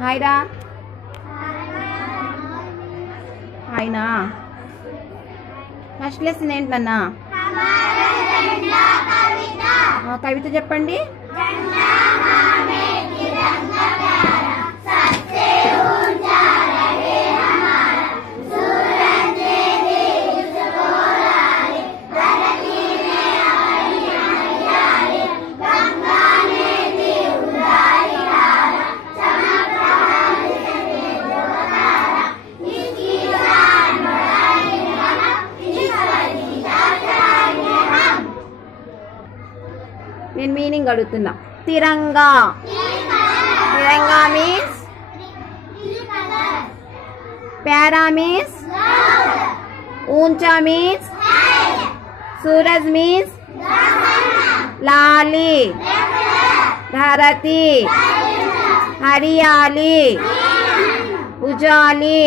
Hi రా. హాయ్నా. First lesson ఏంటన్నా? కవిత చెప్పండి. నేను మీనింగ్ అడుగుతున్నా. తిరంగా. తిరంగా మీన్స్ प्यारा मीन्स ऊंचा मीन्स सूरज मीन्स लाली धरती हरियाली उजाली